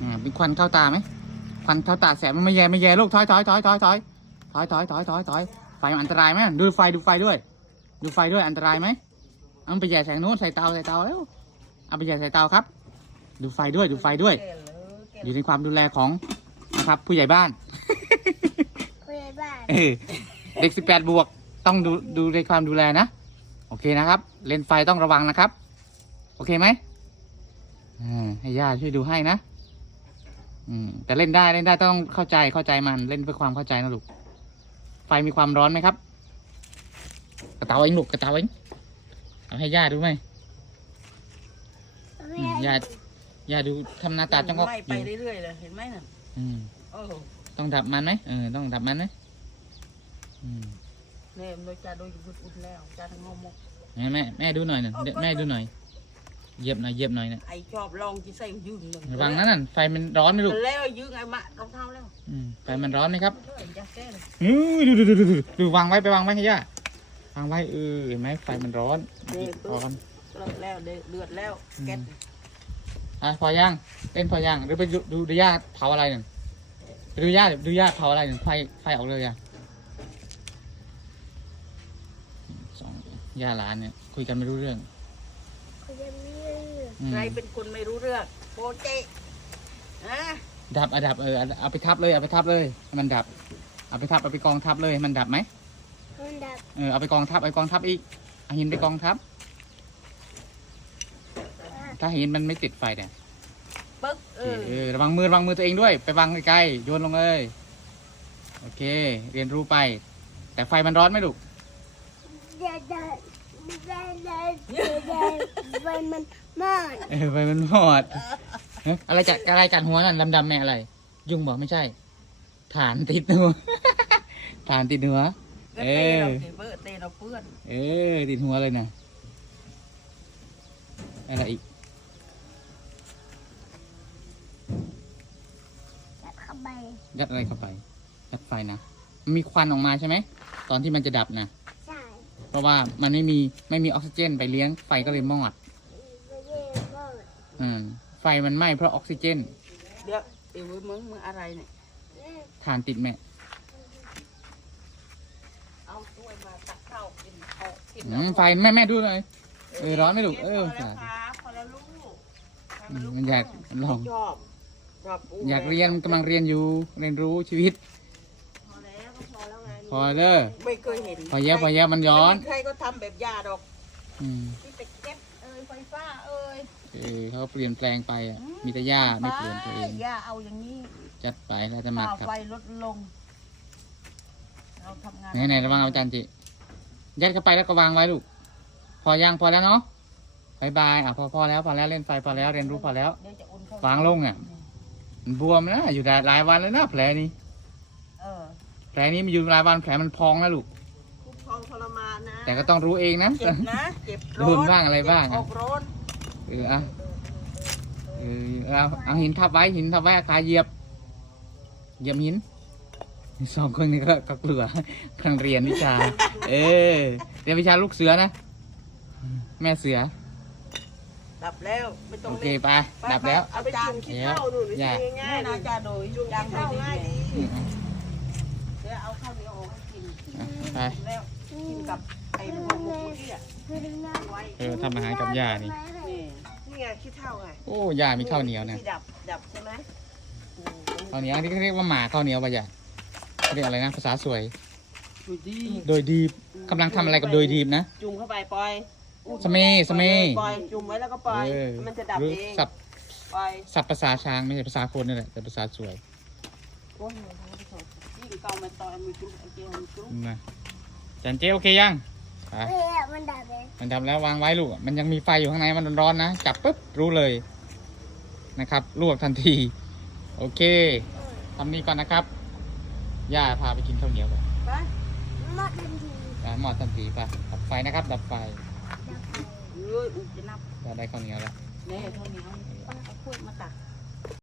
อ่าเป็นควันเข้าตาไหมควันเข้าตาแสบมันไม่แย่ไม่แย่ลูกถอยถอยถอยถอยถอยถอยถอยถอยถอยถอยไฟมันอันตรายไหมดูไฟดูไฟด้วย ดูไฟด้วยอันตรายไหมเอามันไปแย่แสงนู้นใส่เตาใส่เตาแล้วเอาไปแย่ใส่เตาครับ ดูไฟด้วยดูไฟด้วยแก่เลยแก่อยู่ในความดูแลของนะครับ ผู้ใหญ่บ้านคุยบ้านเออเด็กสิบแปดบวกต้องดูดูในความดูแลนะโอเคนะครับ เลนส์ไฟต้องระวังนะครับ โอเคไหมอ่าให้ย่าช่วยดูให้นะ อืมแต่เล่นได้เล่นได้ต้องเข้าใจเข้าใจมันเล่นเพื่อความเข้าใจนะลูก ไฟมีความร้อนไหมครับ กระเตาเองลูกกระเตาเองเอาให้ย่าดูไหมอืมย่าย่าดูทำหน้าตาจ้องก็ไหม้อไปยู่เรื่อยๆเลยเห็นไหมน่ะอืมโอ้โหต้องดับมันไหมเออต้องดับมันไหมอืมเนี่ยมันโดยจาโดยอุ่นๆแล้วจาทั้งงอมกแม่แม่แม่ดูหน่อยหน่อยเดี๋ยวแม่ดูหน่อย เหยียบหน่อยเหยียบหน่อยนะไอชอบลองจีใส่ยืงหนึ่งระวังนะนั่นไฟมันร้อนไหมลูกแล้วยืงไอ้มะรองเท้าแล้วอืมไฟมันร้อนไหมครับเฮ้ยจะแก้เลยอู้ดูดูดูดูดูดูวางไว้ไปวางไว้ให้ย่าวางไว้เออเห็นไหมไฟมันร้อนร้อนเลิกแล้วเดือดแล้วแก๊สอะพอย่างเล่นพอย่างหรือไปดูดูดูย่าเผาอะไรหนึ่งไปดูย่าดูย่าเผาอะไรหนึ่งไฟไฟออกเลยอะสองย่าหลานเนี่ยคุยกันไม่รู้เรื่องคุยไม่รู้อืม ใครเป็นคนไม่รู้เรื่องโปเจอะดับอะดับเออเอาเอาไปทับเลยเอาไปทับเลยให้มันดับ เอาไปทับเอาไปกองทับเลยให้มันดับไหมมันดับเออเอาไปกองทับเอาไปกองทับอีกเอาหินไปกองทับ ถ้าหินมันไม่ติดไฟเนี่ยปึ๊กเออเออระวังมือระวังมือตัวเองด้วย ไปวางใกล้ๆโยนลงเลยโอเค เรียนรู้ไป แต่ไฟมันร้อนไหมลูก เดี๋ยวเดี๋ยวเดี๋ยวเดี๋ยวเดี๋ยวเดี๋ยว ไฟมันมอดเออไฟมันหมดเอ๊ะอะไรจัดอะไรกัดหัวนั่นดำๆแม่อะไร ยุ่งบอกไม่ใช่ ฐานติดหัว ฐานติดหัวก็เอเตะอ เราเตะเบอร์เตะเราเปื้อนเออ ติดหัวเลยนะอะไรอีก จับเข้าไปยัดอะไรเข้าไป ยัดไฟนะ มันมีควันออกมาใช่ไหม ตอนที่มันจะดับนะ ใช่เพราะว่ามันไม่มีไม่มีออกซิเจนไปเลี้ยงไฟก็เลยมอดไม่ได้ม อดอืมไฟมันไหม้เพราะออกซิเจน เดี๋ยวเดี๋ยวมึงมึงอะไรเนี่ยอืมทานติดแม่เอาถ้วยมาตักข้าวกินเอากินอืมไฟแม่แม่ดูหน่อย เออร้อนไหมลูกเออ พอแล้วครับพอแล้วลูกพออืแล้วมลูกมันอยากลอง ชอบชอบอยากเรียนกำลังเรียนอยู่เรียนรู้ชีวิต พอแล้วก็พอแล้วไงพอเด้อไม่เคยเห็นพอแย้พอแย้มันย้อนใครก็ทำแบบยาดอกอืม ที่ไปเก็บเอ้ย ไฟฟ้าเอ้ยเออเขาเปลี่ยนแปลงไปอะมีแต่หญ้าไม่เปลี่ยนตัวเองยาเอาอย่างนี้จัดไปแล้วจะมัดค่าครับไฟลดลง เราทำงานไหนไหนระวังเอาจารย์จิยัดเข้าไปแล้วก็วางไว้ลูก พอยังพอแล้วเนาะบายบายอะพอพอแล้วพอแล้วเล่นไฟพอแล้วเรียนรู้พอแล้ว เดี๋ยวจะอุ่นเข้วางลงอะ มันบวมนะอยู่ได้หลายวันแล้วนะแผลนี้เออ แผลนี้มันอยู่หลายวันแผลมันพองแล้วลูกคุ้มคร องทรมานนะแต่ก็ต้องรู้เองนะ เจ็บนะเจ็บโดนบ้างอะไรบ้าง เจ็ออกร้อนเอออะเออเอาเอาหินทับไว้หินทับไว้ขาเหยียบ เหยียบหินสองคนนี้ก็ก็กลัวกำลังเรียนวิชา เออเรียนวิชาลูกเสือนะ แม่เสือ ดับแล้วไม่ต้องโอเคเล่นไปดับแล้ว เอาไปจานเดี๋ยวอย่าง่ายนะจานโดยจานง่ายง่ายดีอืมเดี๋ยวเอาข้าวเหนียวออกให้กินอะไป แล้ว กินกับไอ้หมกหมกเมื่อกี้อะคือน้ำไว้เออทำอาหารกับย่านี่ นี่นี่ไงขี้เท่าไงโอ้ย่ามีข้าวเหนียวนะที่ดับดับใช่ไหมอืมข้าวเหนียวที่เขาเรียกว่าหมาข้าวเหนียวปะย่าเขาเรียกอะไรนะภาษาสวย ดูดีโดยดีบกำลังทำอะไรกับโดยดีบนะ จุ่มเข้าไปปล่อยสเมสเมปล่อยจุ่มไว้แล้วก็ปล่อย เออมันจะดับหรือเองสับปล่อยสับภาษาช้างไม่ใช่ภาษาคนนี่แหละแต่ภาษาสวยโอ้ยมันทำไม่ถูกยิ่งเก่ามันตอนมีจุ่มไอเจียมันจุ่มนะ จันเจโอเคยังไปเออมันดับเลยมันทำแล้ววางไว้ลูก มันยังมีไฟอยู่ข้างในมันร้อนๆนะ จับปุ๊บรู้เลยนะครับลวกทันที โอเคทำนี้ก่อนนะครับ ย่าพาไปกินข้าวเหนียวก่อนไปมอดทันทีอะหมอดทันทีไปดับไฟนะครับ ดับไฟดับไปเอ้ยอุยจะนับเราได้ข้าวเหนียวแล้ว เนี่ยเท่านี้เอาเอาถ้วยมาตัก